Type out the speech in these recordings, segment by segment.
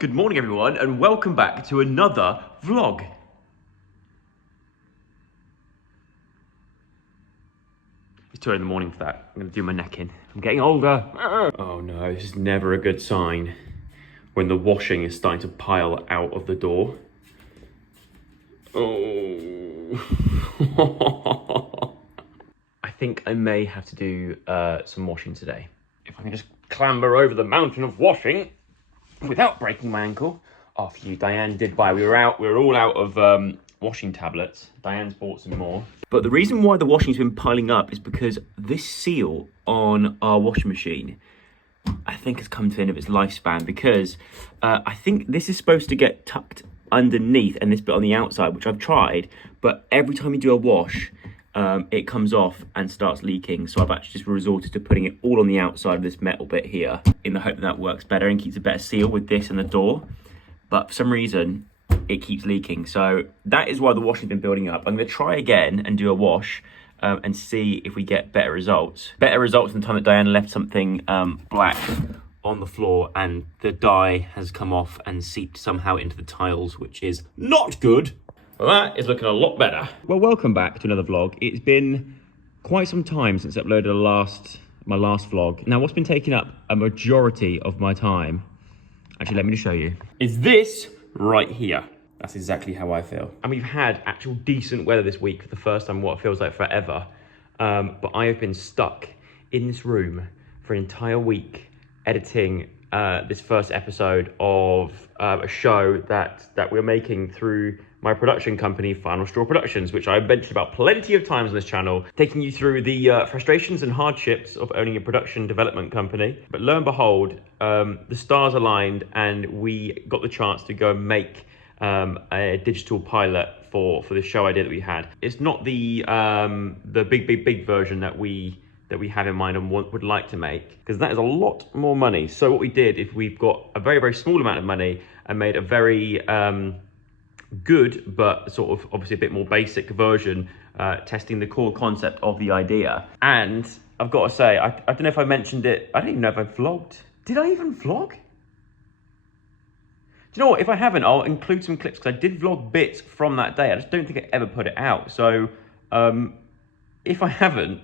Good morning everyone and welcome back to another vlog. It's 2 in the morning for that. I'm gonna do my neck in. I'm getting older. Oh no, this is never a good sign when the washing is starting to pile out of the door. Oh. I think I may have to do some washing today. If I can just clamber over the mountain of washing without breaking my ankle. Oh, phew, Diane did buy. We were all out of washing tablets. Diane's bought some more. But the reason why the washing's been piling up is because this seal on our washing machine, I think, has come to the end of its lifespan, because I think this is supposed to get tucked underneath and this bit on the outside, which I've tried, but every time you do a wash, it comes off and starts leaking. So I've actually just resorted to putting it all on the outside of this metal bit here in the hope that that works better and keeps a better seal with this and the door. But for some reason, it keeps leaking. So that is why the washing's been building up. I'm gonna try again and do a wash and see if we get better results. Better results than the time that Diane left something black on the floor and the dye has come off and seeped somehow into the tiles, which is not good. Well, that is looking a lot better. Well, welcome back to another vlog. It's been quite some time since I uploaded my last vlog. Now, what's been taking up a majority of my time, actually, let me just show you, is this right here. That's exactly how I feel. And we've had actual decent weather this week for the first time in what feels like forever. But I have been stuck in this room for an entire week editing this first episode of a show that we're making through my production company, Final Straw Productions, which I've mentioned about plenty of times on this channel, taking you through the frustrations and hardships of owning a production development company. But lo and behold, the stars aligned and we got the chance to go and make a digital pilot for the show idea that we had. It's not the big version that we have in mind and would like to make, because that is a lot more money. So what we did is we've got a very, very small amount of money and made a very good, but sort of obviously a bit more basic version, testing the core concept of the idea. And I've got to say, I don't know if I mentioned it. I don't even know if I vlogged. Did I even vlog? Do you know what? If I haven't, I'll include some clips, because I did vlog bits from that day. I just don't think I ever put it out. So if I haven't,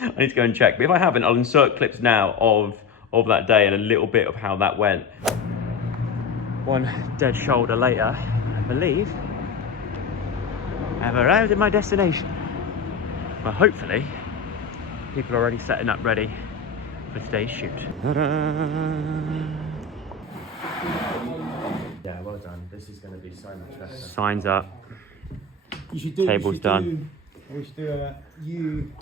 I need to go and check. But if I haven't, I'll insert clips now of that day and a little bit of how that went. One dead shoulder later, I believe I've arrived at my destination. Well, hopefully, people are already setting up ready for today's shoot. Yeah, well done. This is going to be so much better. Signs up. You should do. Tables done. We should do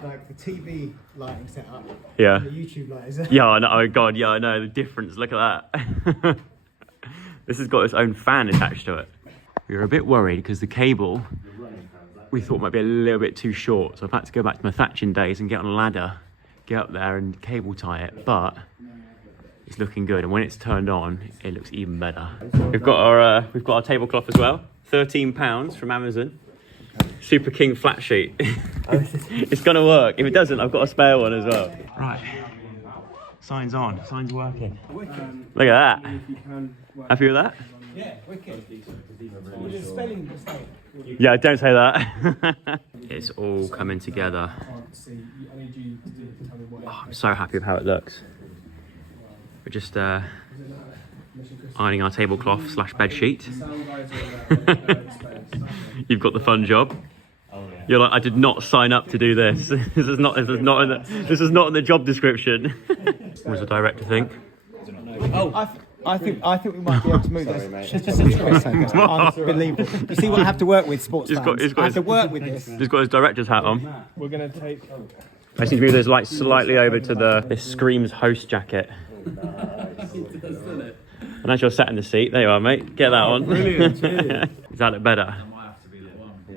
like the TV lighting setup. Yeah. And the YouTube lighting. Yeah, I know. Oh god, yeah, I know the difference. Look at that. This has got its own fan attached to it. We were a bit worried because the cable we thought might be a little bit too short, so I've had to go back to my thatching days and get on a ladder, get up there and cable tie it. But it's looking good, and when it's turned on, it looks even better. We've got our tablecloth as well. £13 from Amazon. Super King flat sheet. It's gonna work. If it doesn't, I've got a spare one as well. Right. Signs on. Signs working. Look at that. Happy with that? Yeah, wicked. With a spelling mistake. Yeah, don't say that. It's all coming together. Oh, I'm so happy with how it looks. We're just ironing our tablecloth / bed sheet. You've got the fun job. You're like, I did not sign up to do this. This is not in the job description. What does the director think? Oh, I think we might be able to move this. Just a second. Unbelievable. You see what I have to work with, sports fans. I have to work with this. He's got his director's hat on. We're gonna take. I just need to move this light slightly over to this Screams host jacket. And as you're sat in the seat, there you are, mate. Get that on. Brilliant. Cheers. Does that look better?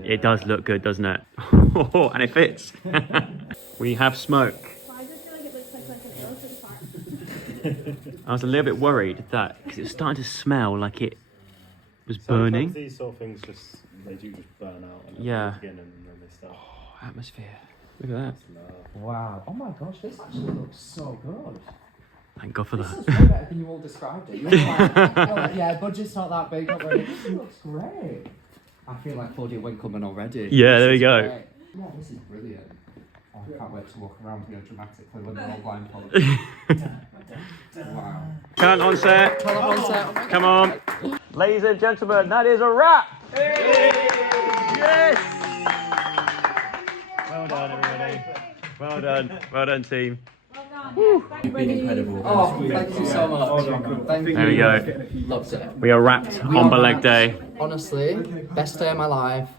It does look good, doesn't it? And it fits. We have smoke. I just feel like it looks like an elephant farm. I was a little bit worried that, because it was starting to smell like it was burning. These sort of things they do just burn out. And Yeah. again, and then they start. Oh, atmosphere. Look at that. Wow. Oh my gosh, this actually looks so good. Thank God for This that. looks way better than you all described it. You're like, yeah, budget's not that big. Not really. This looks great. I feel like Claudia Winkleman already. Yeah, there we go. Great. Yeah, this is brilliant. Oh, I can't wait to walk around here dramatically when they're all blindfolded. Wow. Talent on set. Come on. Ladies and gentlemen, that is a wrap. Yes. Well done, everybody. Well done. Well done, team. You've been incredible. Oh, thank you so much. Thank you. There we go. Loved it. We are wrapped on Beleg Day. Honestly, best day of my life.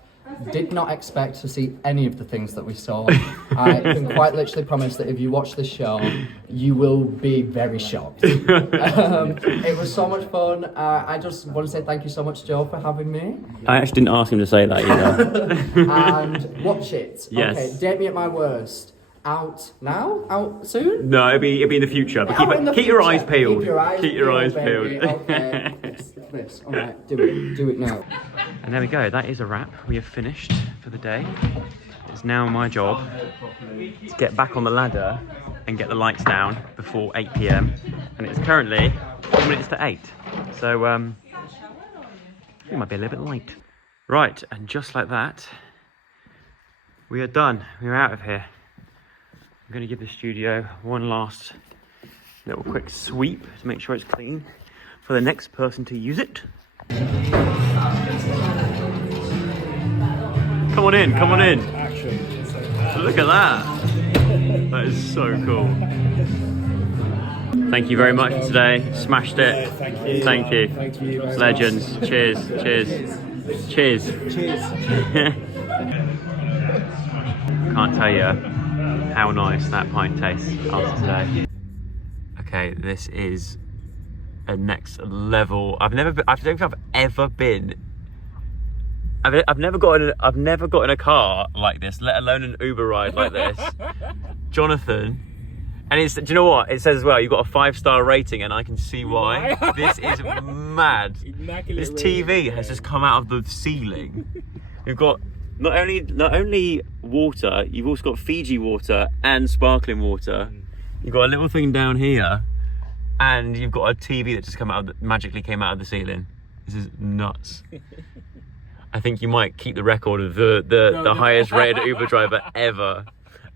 Did not expect to see any of the things that we saw. I can quite literally promise that if you watch this show, you will be very shocked. It was so much fun. I just want to say thank you so much, Joe, for having me. I actually didn't ask him to say that either. And watch it. Yes. Okay, date me at my worst. Out now? Out soon? No, it'll be in the future. But Out in the keep your future. eyes peeled. Keep your eyes peeled. baby. Okay. This. All right. Do it now. And there we go. That is a wrap. We have finished for the day. It's now my job to get back on the ladder and get the lights down before 8 p.m. And it's currently 4 minutes to 8. So we might be a little bit late. Right, and just like that, we are done. We're out of here. I'm going to give the studio one last little quick sweep to make sure it's clean for the next person to use it. Come on in, come on in. Action. Look at that. That is so cool. Thank you very much for today. Smashed it. Thank you. Thank you. Thank you very Legends. much. Cheers. Cheers. Cheers. Cheers. Can't tell you how nice that pint tastes after today. Okay, this is a next level. I don't think I've ever been. I've never got in a car like this, let alone an Uber ride like this. Jonathan, and do you know what it says as well? You've got a 5-star rating, and I can see why. This is mad. This TV has just come out of the ceiling. We've got not only water, you've also got Fiji water and sparkling water. You've got a little thing down here, and you've got a TV that just magically came out of the ceiling. This is nuts. I think you might keep the record of the highest rated Uber driver ever.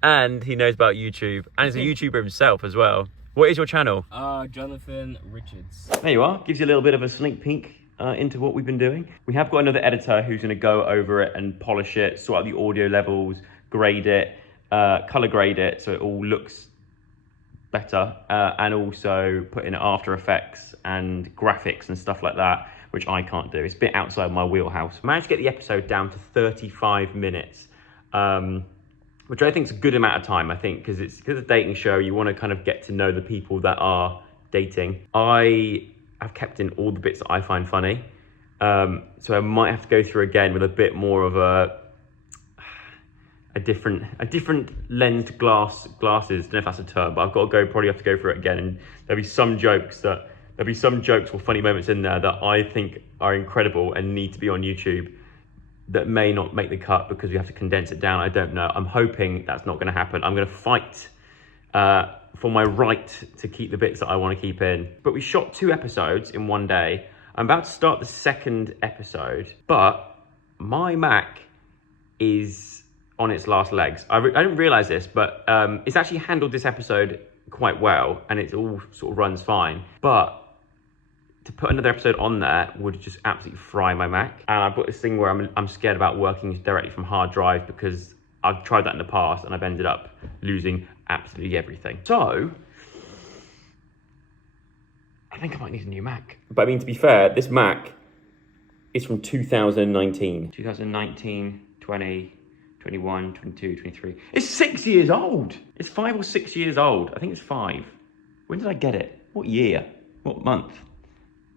And he knows about YouTube, and he's a YouTuber himself as well. What is your channel? Jonathan Richards. There you are. Gives you a little bit of a sneak peek into what we've been doing. We have got another editor who's going to go over it and polish it, sort out the audio levels, grade it, color grade it so it all looks better, and also put in After Effects and graphics and stuff like that, which I can't do. It's a bit outside my wheelhouse. I managed to get the episode down to 35 minutes, which I think is a good amount of time, I think, because it's a dating show. You want to kind of get to know the people that are dating. I've kept in all the bits that I find funny. So I might have to go through again with a bit more of a different lensed glasses. I don't know if that's a term, but probably have to go through it again. And there'll be some jokes or funny moments in there that I think are incredible and need to be on YouTube that may not make the cut because we have to condense it down. I don't know. I'm hoping that's not going to happen. I'm going to fight for my right to keep the bits that I want to keep in. But we shot 2 episodes in one day. I'm about to start the 2nd episode, but my Mac is on its last legs. I didn't realize this, but it's actually handled this episode quite well, and it all sort of runs fine. But to put another episode on there would just absolutely fry my Mac. And I've got this thing where I'm scared about working directly from hard drive because I've tried that in the past and I've ended up losing absolutely everything. So I think I might need a new Mac. But I mean, to be fair, this Mac is from 2019. 2019, 20, 21, 22, 23. It's 6 years old. It's 5 or 6 years old. I think it's 5. When did I get it? What year? What month?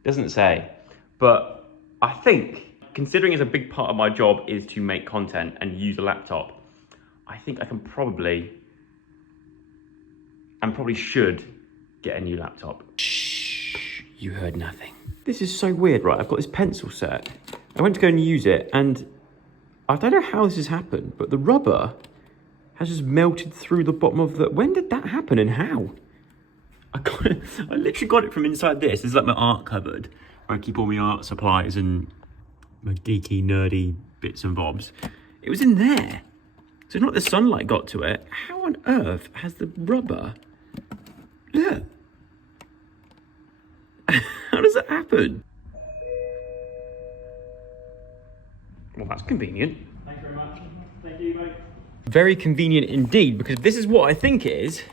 Doesn't say. But I think, considering it's a big part of my job is to make content and use a laptop, I think I can probably should get a new laptop. Shh, you heard nothing. This is so weird, right? I've got this pencil set. I went to go and use it, and I don't know how this has happened, but the rubber has just melted through the bottom of the... When did that happen and how? I literally got it from inside this. This is like my art cupboard where I keep all my art supplies and my geeky, nerdy bits and bobs. It was in there. So not the sunlight got to it. How on earth has the rubber... Look. How does that happen? Well, that's convenient. Thanks very much. Thank you, mate. Very convenient indeed, because this is what I think it is.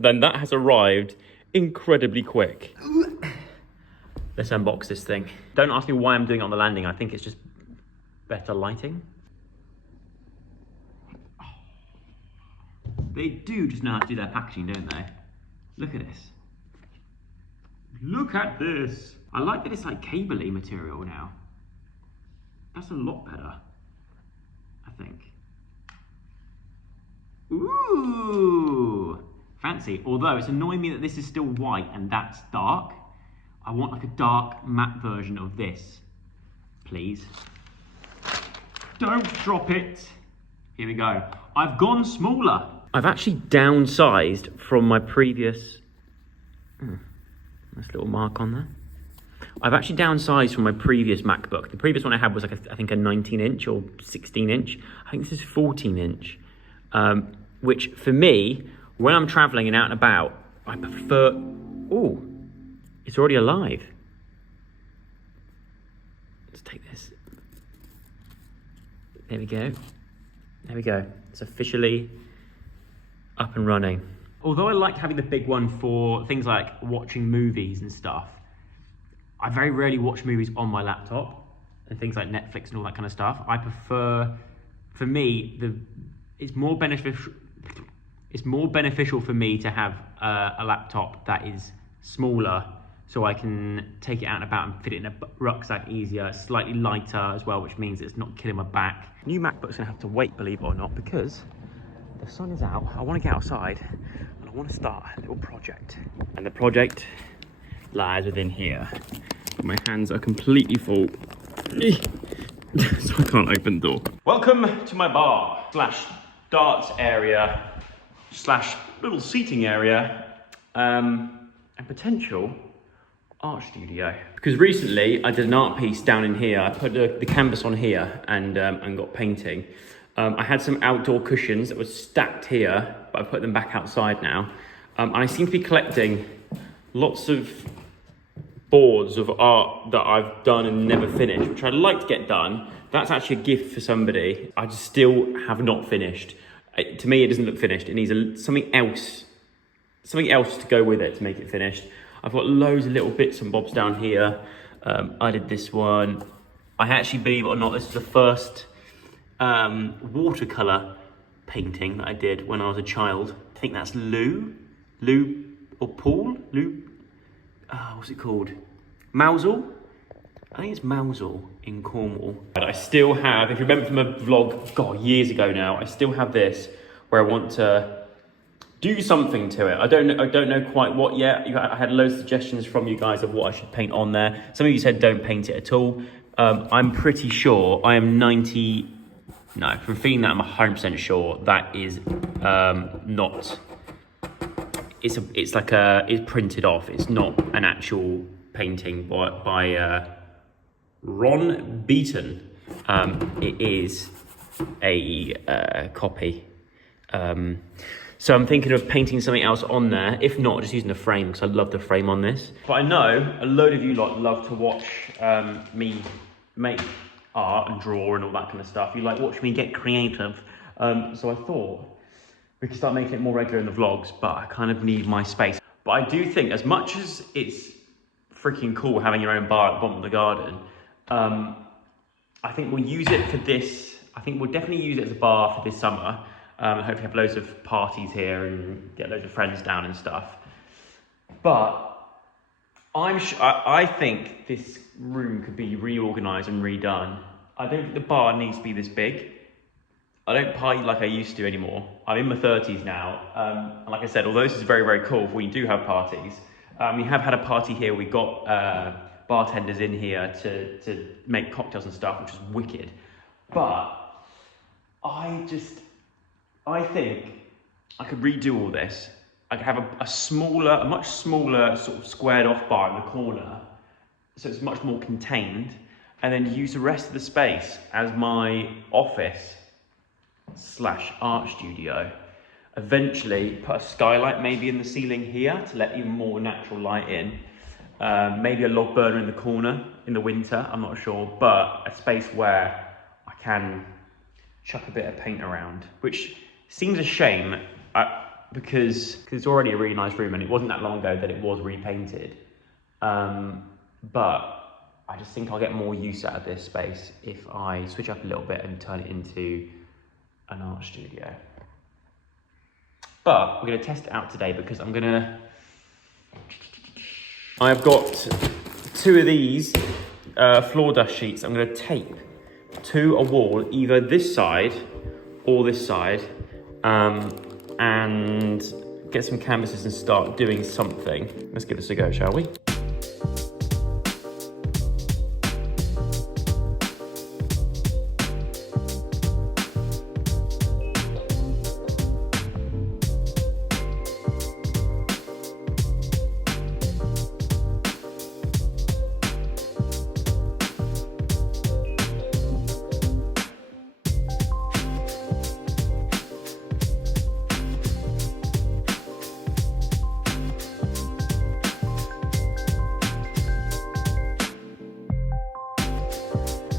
Then that has arrived incredibly quick. Let's unbox this thing. Don't ask me why I'm doing it on the landing. I think it's just better lighting. They do just know how to do their packaging, don't they? Look at this. Look at this. I like that it's like cable-y material now. That's a lot better, I think. Ooh, fancy. Although it's annoying me that this is still white and that's dark. I want like a dark matte version of this, please. Don't drop it. Here we go. I've gone smaller. I've actually downsized from my previous... nice little mark on there. I've actually downsized from my previous MacBook. The previous one I had was like, I think a 19-inch or 16-inch. I think this is 14-inch. Which for me, when I'm traveling and out and about, I prefer... Ooh, it's already alive. Let's take this. There we go. There we go. It's officially up and running. Although I like having the big one for things like watching movies and stuff, I very rarely watch movies on my laptop and things like Netflix and all that kind of stuff. I prefer, for me, it's more beneficial for me to have a laptop that is smaller, so I can take it out and about and fit it in a rucksack easier, slightly lighter as well, which means it's not killing my back. New MacBook's gonna have to wait, believe it or not, because the sun is out. I want to get outside and I want to start a little project. And the project lies within here. My hands are completely full, so I can't open the door. Welcome to my bar / darts area / little seating area and potential art studio. Because recently I did an art piece down in here. I put the canvas on here and got painting. I had some outdoor cushions that were stacked here, but I put them back outside now. And I seem to be collecting lots of boards of art that I've done and never finished, which I'd like to get done. That's actually a gift for somebody. I just still have not finished. To me, it doesn't look finished. It needs something else to go with it to make it finished. I've got loads of little bits and bobs down here. I did this one. I actually, believe it or not, this is the first watercolor painting that I did when I was a child. I think that's Lou or Paul? What's it called? Mousel? I think it's Mousel in Cornwall. But I still have, if you remember from a vlog, God, years ago now, I still have this where I want to do something to it. I don't know quite what yet. I had loads of suggestions from you guys of what I should paint on there. Some of you said don't paint it at all. I'm pretty sure, from feeling that I'm 100% sure that is not, it's printed off. It's not an actual painting by Ron Beaton. It is a copy. So I'm thinking of painting something else on there. If not, just using a frame, because I love the frame on this. But I know a load of you lot love to watch me make art and draw and all that kind of stuff. You like watch me get creative. So I thought we could start making it more regular in the vlogs, but I kind of need my space. But I do think, as much as it's freaking cool having your own bar at the bottom of the garden, I think we'll use it for this. I think we'll definitely use it as a bar for this summer. Hopefully have loads of parties here and get loads of friends down and stuff. But I think this room could be reorganised and redone. I don't think the bar needs to be this big. I don't party like I used to anymore. I'm in my 30s now. And like I said, although this is very, very cool for when you do have parties, we have had a party here. We got bartenders in here to make cocktails and stuff, which is wicked. But I think I could redo all this. I could have a much smaller sort of squared off bar in the corner, so it's much more contained, and then use the rest of the space as my office / art studio. Eventually put a skylight maybe in the ceiling here to let even more natural light in. Maybe a log burner in the corner in the winter, I'm not sure, but a space where I can chuck a bit of paint around, which seems a shame because it's already a really nice room and it wasn't that long ago that it was repainted. But I just think I'll get more use out of this space if I switch up a little bit and turn it into an art studio. But we're going to test it out today because I've got 2 of these floor dust sheets. I'm going to tape to a wall, either this side or this side, and get some canvases and start doing something. Let's give this a go, shall we?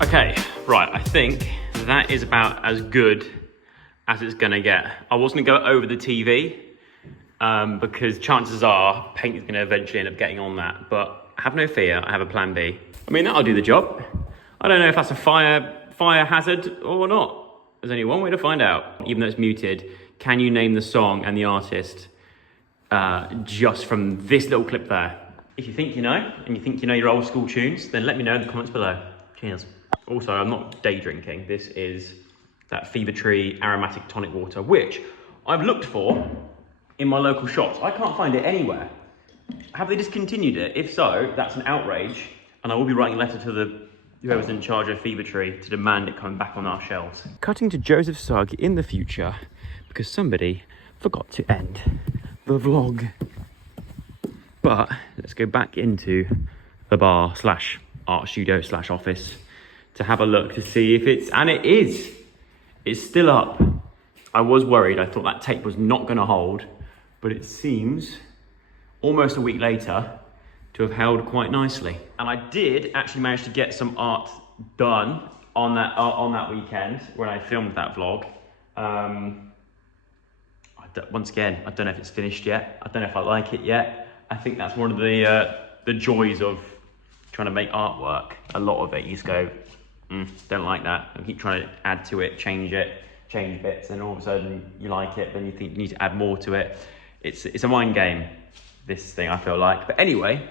Okay, right, I think that is about as good as it's gonna get. I was gonna go over the TV because chances are paint is gonna eventually end up getting on that, but have no fear, I have a plan B. I mean, that'll do the job. I don't know if that's a fire hazard or not. There's only one way to find out. Even though it's muted, can you name the song and the artist just from this little clip there? If you think you know, and you think you know your old school tunes, then let me know in the comments below. Cheers. Also, I'm not day drinking. This is that Fever Tree aromatic tonic water, which I've looked for in my local shops. I can't find it anywhere. Have they discontinued it? If so, that's an outrage, and I will be writing a letter to whoever's in charge of Fever Tree to demand it coming back on our shelves. Cutting to Joseph Sugg in the future because somebody forgot to end the vlog. But let's go back into the bar / art studio / office to have a look to see if it's still up. I was worried, I thought that tape was not gonna hold, but it seems almost a week later to have held quite nicely. And I did actually manage to get some art done on that weekend when I filmed that vlog. Once again, I don't know if it's finished yet. I don't know if I like it yet. I think that's one of the joys of trying to make artwork. A lot of it, you just go, don't like that. I keep trying to add to it, change bits, and all of a sudden you like it, then you think you need to add more to it. It's a mind game, this thing, I feel like. But anyway,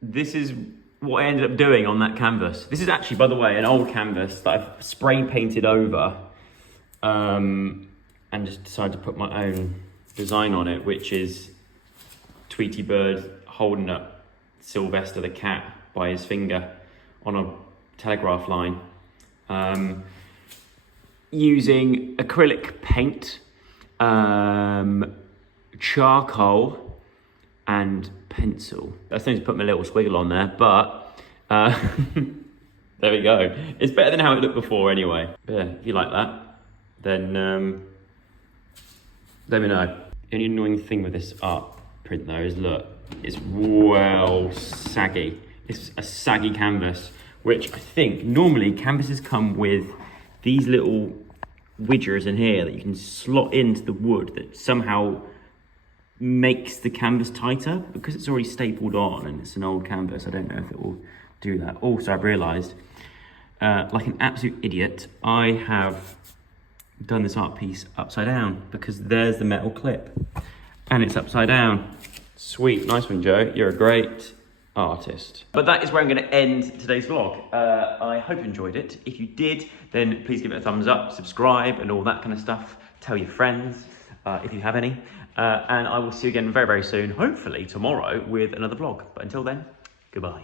this is what I ended up doing on that canvas. This is actually, by the way, an old canvas that I've spray painted over and just decided to put my own design on it, which is Tweety Bird holding up Sylvester the cat by his finger on a telegraph line, using acrylic paint, charcoal and pencil. I just need to put my little squiggle on there, but there we go. It's better than how it looked before anyway. But yeah, if you like that, then let me know. The only annoying thing with this art print though is, look, it's well saggy. It's a saggy canvas, which I think normally canvases come with these little widgers in here that you can slot into the wood that somehow makes the canvas tighter. Because it's already stapled on and it's an old canvas, I don't know if it will do that. Also, I've realised, like an absolute idiot, I have done this art piece upside down because there's the metal clip and it's upside down. Sweet, nice one, Joe. You're a great artist. But that is where I'm going to end today's vlog. I hope you enjoyed it. If you did, then please give it a thumbs up, subscribe and all that kind of stuff. Tell your friends if you have any. And I will see you again very, very soon, hopefully tomorrow, with another vlog. But until then, goodbye.